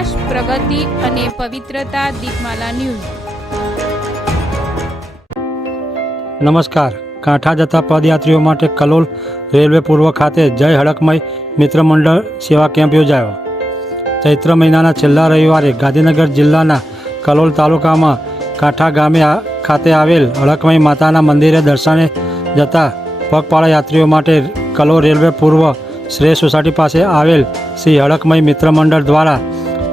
વિકાસ, પ્રગતિ અને પવિત્રતા. દીપમાલા ન્યૂઝ. નમસ્કાર. કાંઠા જતા પદયાત્રીઓ માટે કલોલ રેલવે પૂર્વ ખાતે જય હડકમય મિત્ર મંડળ સેવા કેમ્પ યોજાયો. ચૈત્ર મહિનાના છેલ્લા રવિવારે ગાંધીનગર જિલ્લાના કલોલ તાલુકામાં કાંઠા ગામે ખાતે આવેલ હડકમય માતાના મંદિરે દર્શને જતા પગપાળા યાત્રીઓ માટે કલોલ રેલવે પૂર્વ શ્રેય સોસાયટી પાસે આવેલ શ્રી હડકમય મિત્ર મંડળ દ્વારા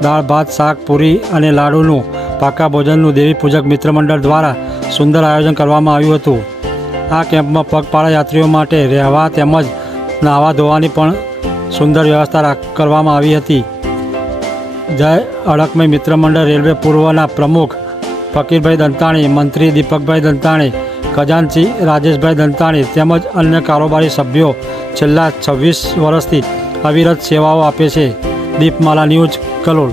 દાળ ભાત શાક પૂરી અને લાડુનું પાકા ભોજનનું દેવી પૂજક મિત્ર મંડળ દ્વારા સુંદર આયોજન કરવામાં આવ્યું હતું. આ કેમ્પમાં પગપાળા યાત્રીઓ માટે રહેવા તેમજ નાહવા ધોવાની પણ સુંદર વ્યવસ્થા કરવામાં આવી હતી. જય હડકમય મિત્ર મંડળ રેલવે પૂર્વના પ્રમુખ ફકીરભાઈ દંતાણી, મંત્રી દીપકભાઈ દંતાણી, ખજાનચી રાજેશભાઈ દંતાણી તેમજ અન્ય કારોબારી સભ્યો છેલ્લા 26 વર્ષથી અવિરત સેવાઓ આપે છે. દીપમાલા ન્યૂઝ, કલોલ.